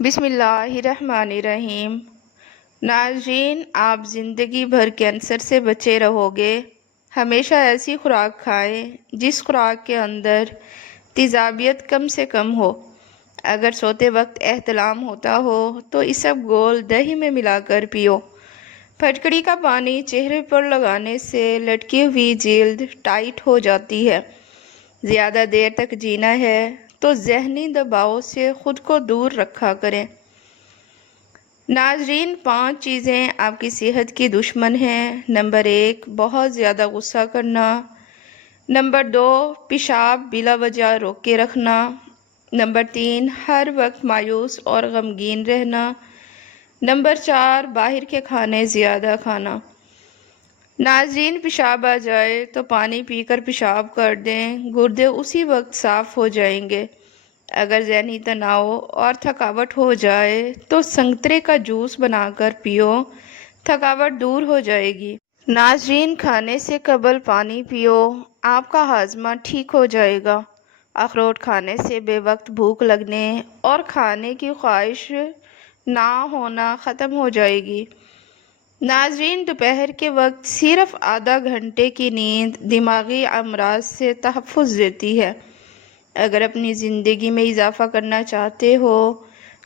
بسم اللہ الرحمن الرحیم۔ ناظرین، آپ زندگی بھر کینسر سے بچے رہو گے۔ ہمیشہ ایسی خوراک کھائیں جس خوراک کے اندر تیزابیت کم سے کم ہو۔ اگر سوتے وقت احتلام ہوتا ہو تو اسب گول دہی میں ملا کر پیو۔ پھٹکڑی کا پانی چہرے پر لگانے سے لٹکی ہوئی جلد ٹائٹ ہو جاتی ہے۔ زیادہ دیر تک جینا ہے تو ذہنی دباؤ سے خود کو دور رکھا کریں۔ ناظرین، 5 چیزیں آپ کی صحت کی دشمن ہیں۔ نمبر 1، بہت زیادہ غصہ کرنا۔ نمبر 2، پیشاب بلا وجہ روک کے رکھنا۔ نمبر 3، ہر وقت مایوس اور غمگین رہنا۔ نمبر 4، باہر کے کھانے زیادہ کھانا۔ ناظرین، پیشاب آ جائے تو پانی پی کر پیشاب کر دیں، گردے اسی وقت صاف ہو جائیں گے۔ اگر ذہنی تناؤ اور تھکاوٹ ہو جائے تو سنترے کا جوس بنا کر پیو، تھکاوٹ دور ہو جائے گی۔ ناظرین، کھانے سے قبل پانی پیو، آپ کا ہاضمہ ٹھیک ہو جائے گا۔ اخروٹ کھانے سے بے وقت بھوک لگنے اور کھانے کی خواہش نہ ہونا ختم ہو جائے گی۔ ناظرین، دوپہر کے وقت صرف آدھا گھنٹے کی نیند دماغی امراض سے تحفظ دیتی ہے۔ اگر اپنی زندگی میں اضافہ کرنا چاہتے ہو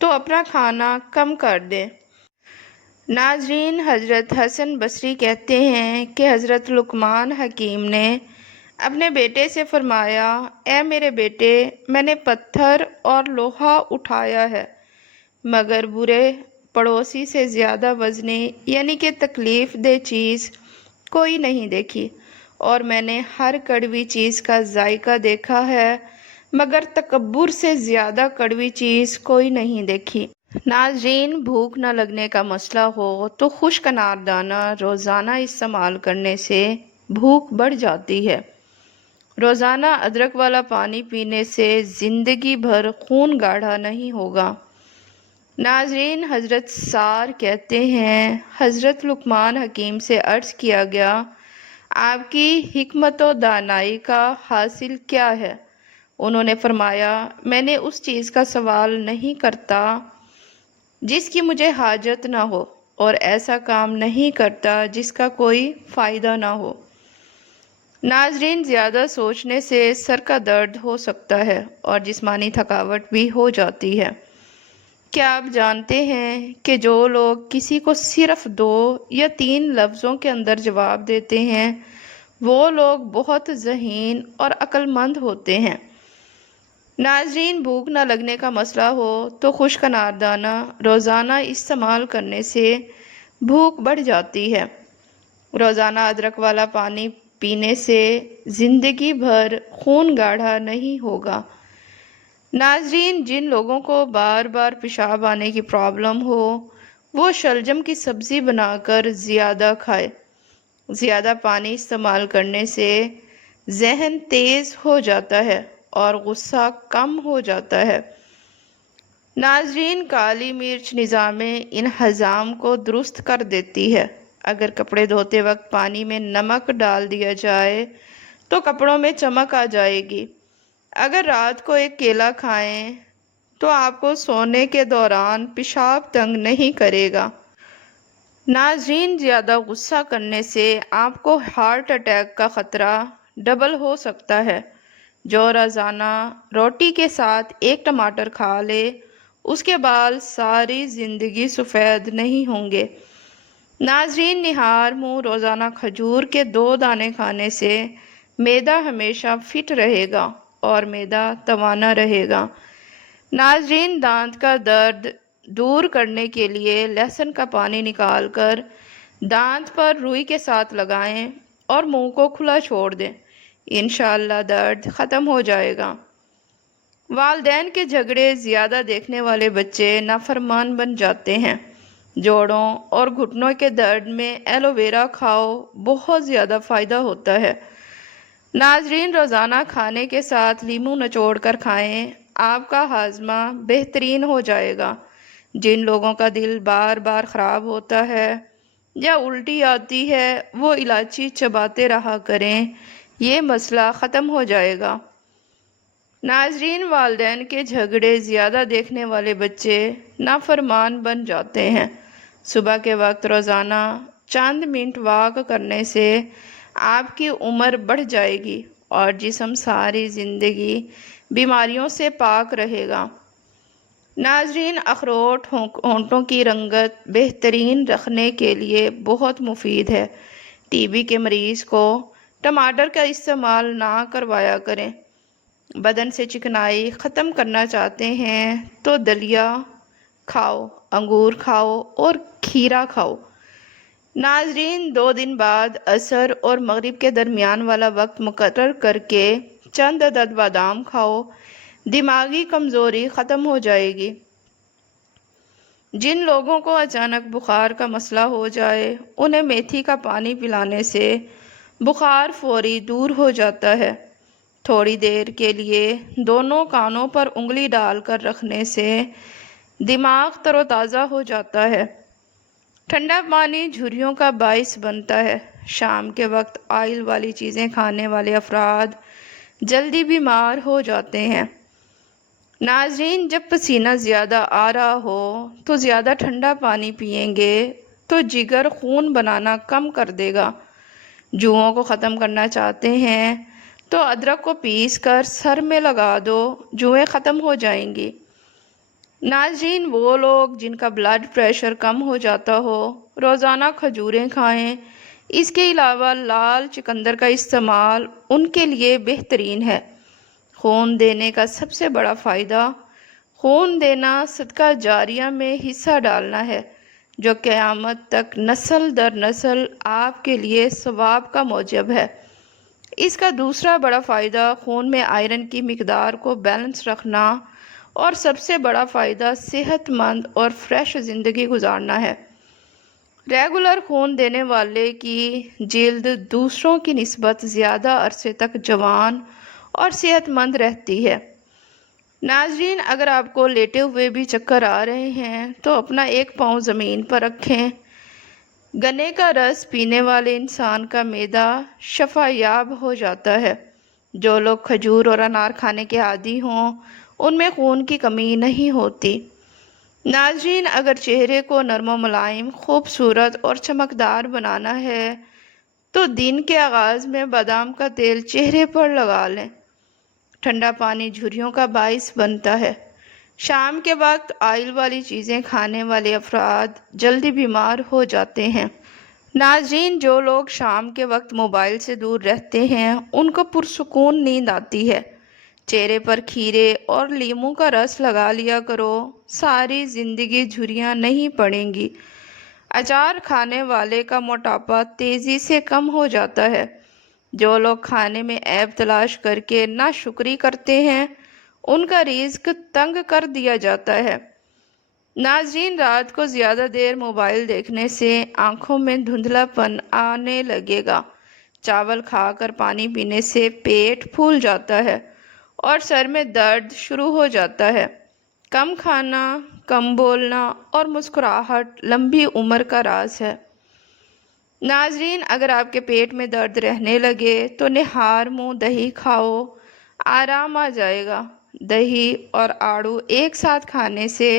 تو اپنا کھانا کم کر دیں۔ ناظرین، حضرت حسن بصری کہتے ہیں کہ حضرت لقمان حکیم نے اپنے بیٹے سے فرمایا، اے میرے بیٹے، میں نے پتھر اور لوہا اٹھایا ہے مگر برے پڑوسی سے زیادہ وزنی یعنی کہ تکلیف دہ چیز کوئی نہیں دیکھی، اور میں نے ہر کڑوی چیز کا ذائقہ دیکھا ہے مگر تکبر سے زیادہ کڑوی چیز کوئی نہیں دیکھی۔ ناظرین، بھوک نہ لگنے کا مسئلہ ہو تو خشک اناردانہ روزانہ استعمال کرنے سے بھوک بڑھ جاتی ہے۔ روزانہ ادرک والا پانی پینے سے زندگی بھر خون گاڑھا نہیں ہوگا۔ ناظرین، حضرت سار کہتے ہیں، حضرت لقمان حکیم سے عرض کیا گیا، آپ کی حکمت و دانائی کا حاصل کیا ہے؟ انہوں نے فرمایا، میں نے اس چیز کا سوال نہیں کرتا جس کی مجھے حاجت نہ ہو، اور ایسا کام نہیں کرتا جس کا کوئی فائدہ نہ ہو۔ ناظرین، زیادہ سوچنے سے سر کا درد ہو سکتا ہے اور جسمانی تھکاوٹ بھی ہو جاتی ہے۔ کیا آپ جانتے ہیں کہ جو لوگ کسی کو صرف 2 یا 3 لفظوں کے اندر جواب دیتے ہیں وہ لوگ بہت ذہین اور عقل مند ہوتے ہیں۔ ناظرین، بھوک نہ لگنے کا مسئلہ ہو تو خشک اناردانہ روزانہ استعمال کرنے سے بھوک بڑھ جاتی ہے۔ روزانہ ادرک والا پانی پینے سے زندگی بھر خون گاڑھا نہیں ہوگا۔ ناظرین، جن لوگوں کو بار بار پیشاب آنے کی پرابلم ہو وہ شلجم کی سبزی بنا کر زیادہ کھائے۔ زیادہ پانی استعمال کرنے سے ذہن تیز ہو جاتا ہے اور غصہ کم ہو جاتا ہے۔ ناظرین، کالی مرچ نظام انہضام کو درست کر دیتی ہے۔ اگر کپڑے دھوتے وقت پانی میں نمک ڈال دیا جائے تو کپڑوں میں چمک آ جائے گی۔ اگر رات کو ایک کیلا کھائیں تو آپ کو سونے کے دوران پیشاب تنگ نہیں کرے گا۔ ناظرین، زیادہ غصہ کرنے سے آپ کو ہارٹ اٹیک کا خطرہ ڈبل ہو سکتا ہے۔ جو روزانہ روٹی کے ساتھ 1 ٹماٹر کھا لے اس کے بال ساری زندگی سفید نہیں ہوں گے۔ ناظرین، نہار منہ روزانہ کھجور کے 2 دانے کھانے سے معدہ ہمیشہ فٹ رہے گا اور معدہ توانا رہے گا۔ ناظرین، دانت کا درد دور کرنے کے لیے لہسن کا پانی نکال کر دانت پر روئی کے ساتھ لگائیں اور منہ کو کھلا چھوڑ دیں، انشاءاللہ درد ختم ہو جائے گا۔ والدین کے جھگڑے زیادہ دیکھنے والے بچے نافرمان بن جاتے ہیں۔ جوڑوں اور گھٹنوں کے درد میں ایلو ویرا کھاؤ، بہت زیادہ فائدہ ہوتا ہے۔ ناظرین، روزانہ کھانے کے ساتھ لیموں نچوڑ کر کھائیں، آپ کا ہاضمہ بہترین ہو جائے گا۔ جن لوگوں کا دل بار بار خراب ہوتا ہے یا الٹی آتی ہے وہ الائچی چباتے رہا کریں، یہ مسئلہ ختم ہو جائے گا۔ ناظرین، والدین کے جھگڑے زیادہ دیکھنے والے بچے نافرمان بن جاتے ہیں۔ صبح کے وقت روزانہ چند منٹ واک کرنے سے آپ کی عمر بڑھ جائے گی اور جسم ساری زندگی بیماریوں سے پاک رہے گا۔ ناظرین، اخروٹ ہونٹوں کی رنگت بہترین رکھنے کے لیے بہت مفید ہے۔ ٹی بی کے مریض کو ٹماٹر کا استعمال نہ کروایا کریں۔ بدن سے چکنائی ختم کرنا چاہتے ہیں تو دلیا کھاؤ، انگور کھاؤ اور کھیرا کھاؤ۔ ناظرین، 2 دن بعد عصر اور مغرب کے درمیان والا وقت مقرر کر کے چند عدد بادام کھاؤ، دماغی کمزوری ختم ہو جائے گی۔ جن لوگوں کو اچانک بخار کا مسئلہ ہو جائے انہیں میتھی کا پانی پلانے سے بخار فوری دور ہو جاتا ہے۔ تھوڑی دیر کے لیے دونوں کانوں پر انگلی ڈال کر رکھنے سے دماغ تر و تازہ ہو جاتا ہے۔ ٹھنڈا پانی جھریوں کا باعث بنتا ہے۔ شام کے وقت آئل والی چیزیں کھانے والے افراد جلدی بیمار ہو جاتے ہیں۔ ناظرین، جب پسینہ زیادہ آ رہا ہو تو زیادہ ٹھنڈا پانی پئیں گے تو جگر خون بنانا کم کر دے گا۔ جوؤں کو ختم کرنا چاہتے ہیں تو ادرک کو پیس کر سر میں لگا دو، جوئیں ختم ہو جائیں گی۔ ناظرین، وہ لوگ جن کا بلڈ پریشر کم ہو جاتا ہو روزانہ کھجوریں کھائیں۔ اس کے علاوہ لال چقندر کا استعمال ان کے لیے بہترین ہے۔ خون دینے کا سب سے بڑا فائدہ خون دینا صدقہ جاریہ میں حصہ ڈالنا ہے، جو قیامت تک نسل در نسل آپ کے لیے ثواب کا موجب ہے۔ اس کا دوسرا بڑا فائدہ خون میں آئرن کی مقدار کو بیلنس رکھنا اور سب سے بڑا فائدہ صحت مند اور فریش زندگی گزارنا ہے۔ ریگولر خون دینے والے کی جلد دوسروں کی نسبت زیادہ عرصے تک جوان اور صحت مند رہتی ہے۔ ناظرین، اگر آپ کو لیٹے ہوئے بھی چکر آ رہے ہیں تو اپنا ایک پاؤں زمین پر رکھیں۔ گنے کا رس پینے والے انسان کا معدہ شفا یاب ہو جاتا ہے۔ جو لوگ کھجور اور انار کھانے کے عادی ہوں ان میں خون کی کمی نہیں ہوتی۔ ناظرین، اگر چہرے کو نرم و ملائم، خوبصورت اور چمکدار بنانا ہے تو دن کے آغاز میں بادام کا تیل چہرے پر لگا لیں۔ ٹھنڈا پانی جھریوں کا باعث بنتا ہے۔ شام کے وقت آئل والی چیزیں کھانے والے افراد جلدی بیمار ہو جاتے ہیں۔ ناظرین، جو لوگ شام کے وقت موبائل سے دور رہتے ہیں ان کو پرسکون نیند آتی ہے۔ چہرے پر کھیرے اور لیموں کا رس لگا لیا کرو، ساری زندگی جھریاں نہیں پڑیں گی۔ اچار کھانے والے کا موٹاپا تیزی سے کم ہو جاتا ہے۔ جو لوگ کھانے میں عیب تلاش کر کے ناشکری کرتے ہیں ان کا رزق تنگ کر دیا جاتا ہے۔ ناظرین، رات کو زیادہ دیر موبائل دیکھنے سے آنکھوں میں دھندلا پن آنے لگے گا۔ چاول کھا کر پانی پینے سے پیٹ پھول جاتا ہے اور سر میں درد شروع ہو جاتا ہے۔ کم کھانا، کم بولنا اور مسکراہٹ لمبی عمر کا راز ہے۔ ناظرین، اگر آپ کے پیٹ میں درد رہنے لگے تو نہار منہ دہی کھاؤ، آرام آ جائے گا۔ دہی اور آڑو ایک ساتھ کھانے سے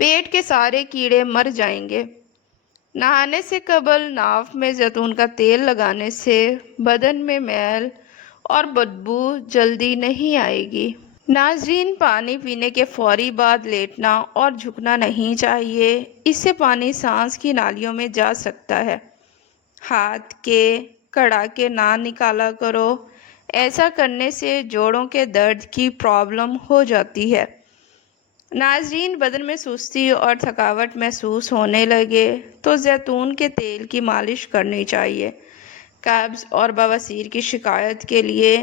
پیٹ کے سارے کیڑے مر جائیں گے۔ نہانے سے قبل ناف میں زیتون کا تیل لگانے سے بدن میں میل اور بدبو جلدی نہیں آئے گی۔ ناظرین، پانی پینے کے فوری بعد لیٹنا اور جھکنا نہیں چاہیے، اس سے پانی سانس کی نالیوں میں جا سکتا ہے۔ ہاتھ کے کڑاکے نہ نکالا کرو، ایسا کرنے سے جوڑوں کے درد کی پرابلم ہو جاتی ہے۔ ناظرین، بدن میں سستی اور تھکاوٹ محسوس ہونے لگے تو زیتون کے تیل کی مالش کرنی چاہیے۔ قبض اور بواسیر کی شکایت کے لیے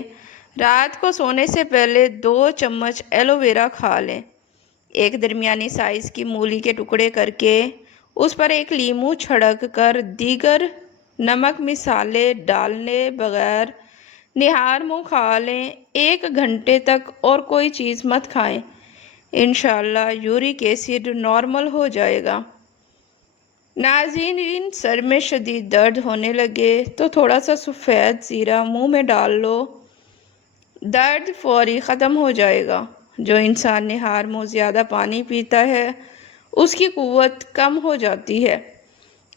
رات کو سونے سے پہلے 2 چمچ ایلو ویرا کھا لیں۔ ایک درمیانی سائز کی مولی کے ٹکڑے کر کے اس پر ایک لیموں چھڑک کر دیگر نمک مصالحے ڈالنے بغیر نہار منہ کھا لیں۔ 1 گھنٹے تک اور کوئی چیز مت کھائیں، انشاءاللہ یورک ایسڈ نارمل ہو جائے گا۔ ناظرین، سر میں شدید درد ہونے لگے تو تھوڑا سا سفید زیرہ منہ میں ڈال لو۔ درد فوری ختم ہو جائے گا۔ جو انسان نہار منہ زیادہ پانی پیتا ہے اس کی قوت کم ہو جاتی ہے۔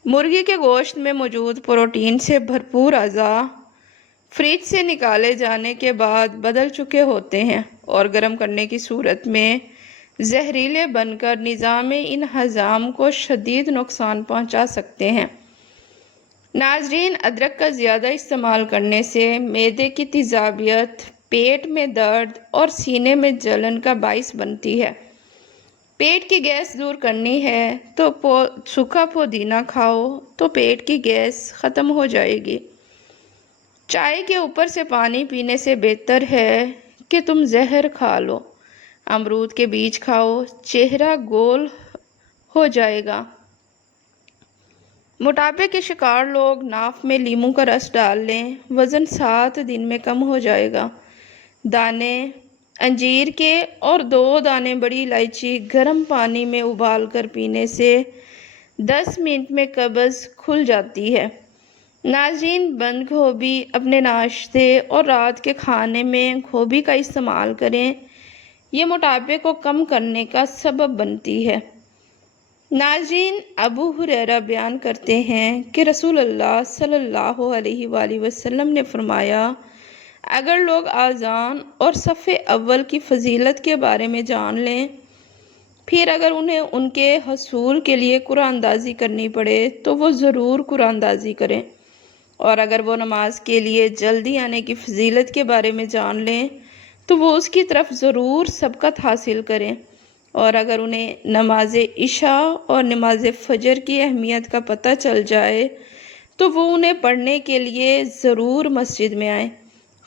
مرغی کے گوشت میں موجود پروٹین سے بھرپور اعضاء فریج سے نکالے جانے کے بعد بدل چکے ہوتے ہیں اور گرم کرنے کی صورت میں زہریلے بن کر نظام انہضام کو شدید نقصان پہنچا سکتے ہیں۔ ناظرین، ادرک کا زیادہ استعمال کرنے سے معدے کی تیزابیت، پیٹ میں درد اور سینے میں جلن کا باعث بنتی ہے۔ پیٹ کی گیس دور کرنی ہے تو سوکھا پودینہ کھاؤ تو پیٹ کی گیس ختم ہو جائے گی۔ چائے کے اوپر سے پانی پینے سے بہتر ہے کہ تم زہر کھا لو۔ امرود کے بیج کھاؤ، چہرہ گول ہو جائے گا۔ موٹاپے کے شکار لوگ ناف میں لیموں کا رس ڈال لیں، وزن 7 دن میں کم ہو جائے گا۔ دانے انجیر کے اور 2 دانے بڑی الائچی گرم پانی میں ابال کر پینے سے 10 منٹ میں قبض کھل جاتی ہے۔ ناظرین، بند گوبھی اپنے ناشتے اور رات کے کھانے میں گوبھی کا استعمال کریں، یہ موٹاپے کو کم کرنے کا سبب بنتی ہے۔ ناظرین، ابو ہریرہ بیان کرتے ہیں کہ رسول اللہ صلی اللہ علیہ وآلہ وسلم نے فرمایا، اگر لوگ اذان اور صف اول کی فضیلت کے بارے میں جان لیں، پھر اگر انہیں ان کے حصول کے لیے قرآن اندازی کرنی پڑے تو وہ ضرور قرآن اندازی کریں، اور اگر وہ نماز کے لیے جلدی آنے کی فضیلت کے بارے میں جان لیں تو وہ اس کی طرف ضرور سبقت حاصل کریں، اور اگر انہیں نماز عشاء اور نماز فجر کی اہمیت کا پتہ چل جائے تو وہ انہیں پڑھنے کے لیے ضرور مسجد میں آئیں،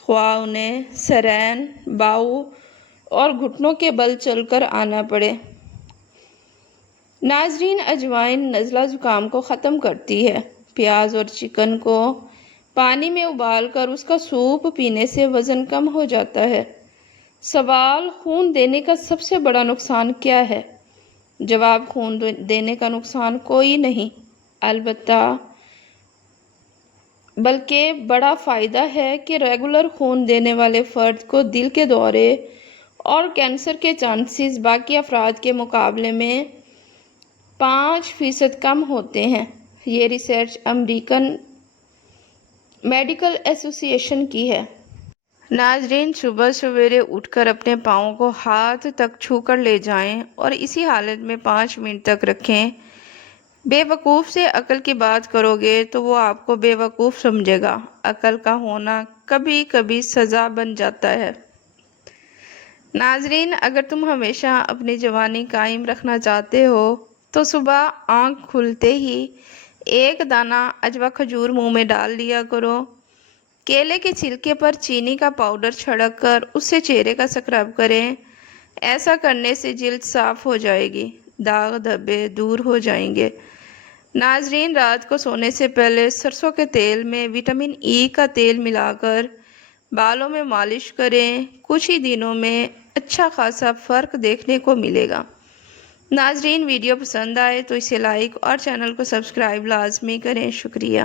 خواہ انہیں سرین، باؤ اور گھٹنوں کے بل چل کر آنا پڑے۔ ناظرین، اجوائن نزلہ زکام کو ختم کرتی ہے۔ پیاز اور چکن کو پانی میں ابال کر اس کا سوپ پینے سے وزن کم ہو جاتا ہے۔ سوال، خون دینے کا سب سے بڑا نقصان کیا ہے؟ جواب، خون دینے کا نقصان کوئی نہیں، البتہ بلکہ بڑا فائدہ ہے کہ ریگولر خون دینے والے فرد کو دل کے دورے اور کینسر کے چانسز باقی افراد کے مقابلے میں 5% کم ہوتے ہیں۔ یہ ریسرچ امریکن میڈیکل ایسوسی ایشن کی ہے۔ ناظرین، صبح سویرے اٹھ کر اپنے پاؤں کو ہاتھ تک چھو کر لے جائیں اور اسی حالت میں 5 منٹ تک رکھیں۔ بے وقوف سے عقل کی بات کرو گے تو وہ آپ کو بے وقوف سمجھے گا۔ عقل کا ہونا کبھی کبھی سزا بن جاتا ہے۔ ناظرین، اگر تم ہمیشہ اپنی جوانی قائم رکھنا چاہتے ہو تو صبح آنکھ کھلتے ہی 1 دانہ عجوہ کھجور منہ میں ڈال لیا کرو۔ کیلے کے چھلکے پر چینی کا پاؤڈر چھڑک کر اس سے چہرے کا سکرب کریں۔ ایسا کرنے سے جلد صاف ہو جائے گی، داغ دھبے دور ہو جائیں گے۔ ناظرین، رات کو سونے سے پہلے سرسوں کے تیل میں وٹامن ای کا تیل ملا کر بالوں میں مالش کریں، کچھ ہی دنوں میں اچھا خاصا فرق دیکھنے کو ملے گا۔ ناظرین، ویڈیو پسند آئے تو اسے لائک اور چینل کو سبسکرائب لازمی کریں۔ شکریہ۔